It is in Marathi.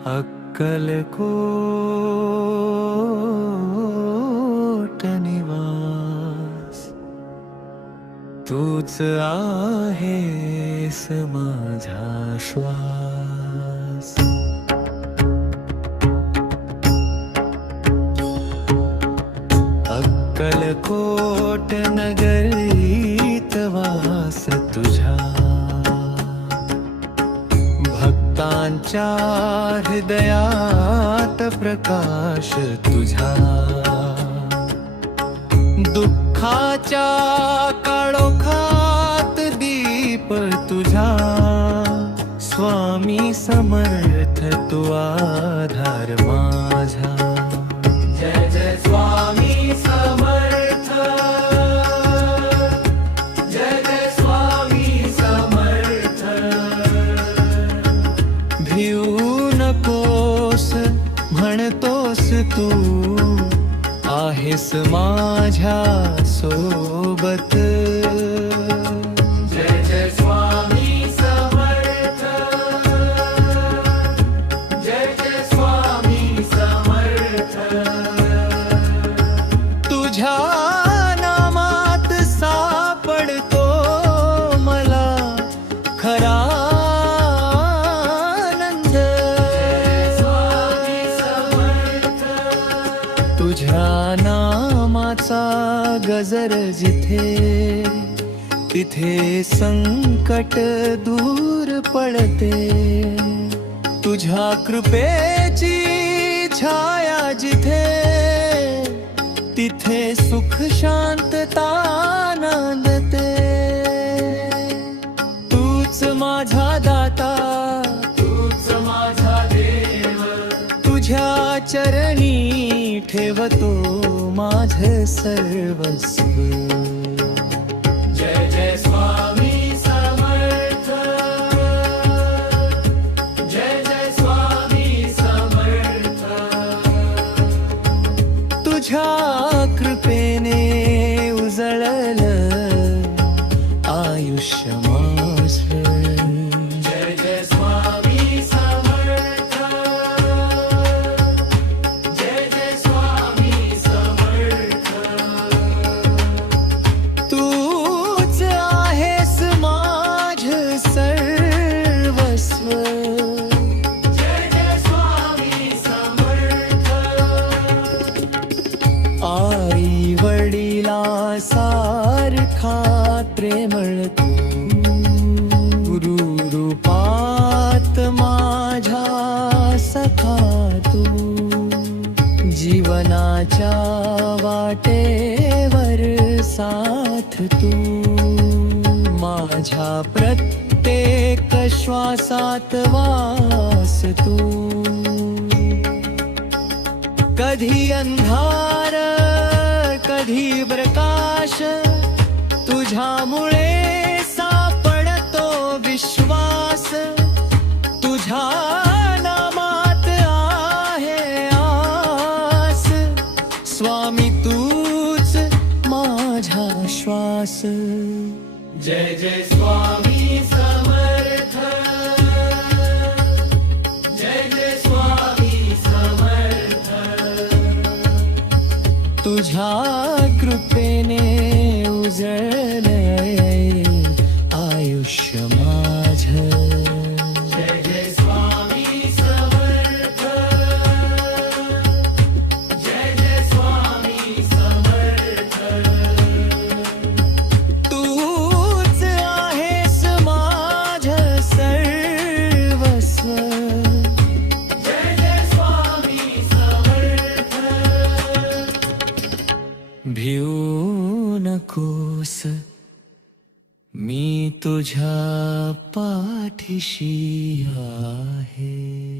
अक्कलकोट निवास तूच आहेस माझा श्वास. अक्कलकोट नगरीत वास तुझा, भक्तांच्या हृदयात प्रकाश तुझा. दुःखाच्या काळोखात दीप तुझा, स्वामी समर्थ तू आधार माझा. जय जय स्वामी समर्थ, जय जय स्वामी समर्थ. भिवू नकोस म्हणतोस तू, आहेस माझ्या सोबत. जय जय स्वामी समर्थ, जय जय स्वामी समर्थ. तुझ्या नामात सापडतो मला खरा आनंद. तुझ्या नामाचा गजर जिथे, तिथे संकट दूर पडते. तुझ्या कृपेची छाया जिथे, तिथे सुख शांतता नांदते. तूच माझा दाता, तूच माझा देव, तुझ्या चरणी ठेवतो माझे सर्वस्व. जय जय स्वामी समर्थ, जय जय स्वामी समर्थ. तुझ्या कृपेने उजळलं आयुष्य माझं. जय जय स्वामी समर्थ, जय जय स्वामी समर्थ. तूच आहेस माझं सर्वस्व. जय जय स्वामी समर्थ. आई वडिला सारखा प्रेमळ तू, गुरु रूपात माझ्या सखा तू. जीवनाच्या वाटेवर साथ तू, माझ्या प्रत्येक श्वासात वास तू. कधी अंधार कधी प्रकाश, तुझ्यामुळे सापडतो विश्वास. तुझ्या नामात आहे आस, स्वामी तूच माझा श्वास. जय जय स्वामी समर्थ, जय जय स्वामी समर्थ. तुझ्या कृपेने उजळले आयुष्य माझं. जय जय स्वामी समर्थ, जय जय स्वामी समर्थ. तूच आहेस माझं सर्वस्व. जय जय स्वामी समर्थ. भिवू नकोस मी तुझ्या पाठीशी आहे.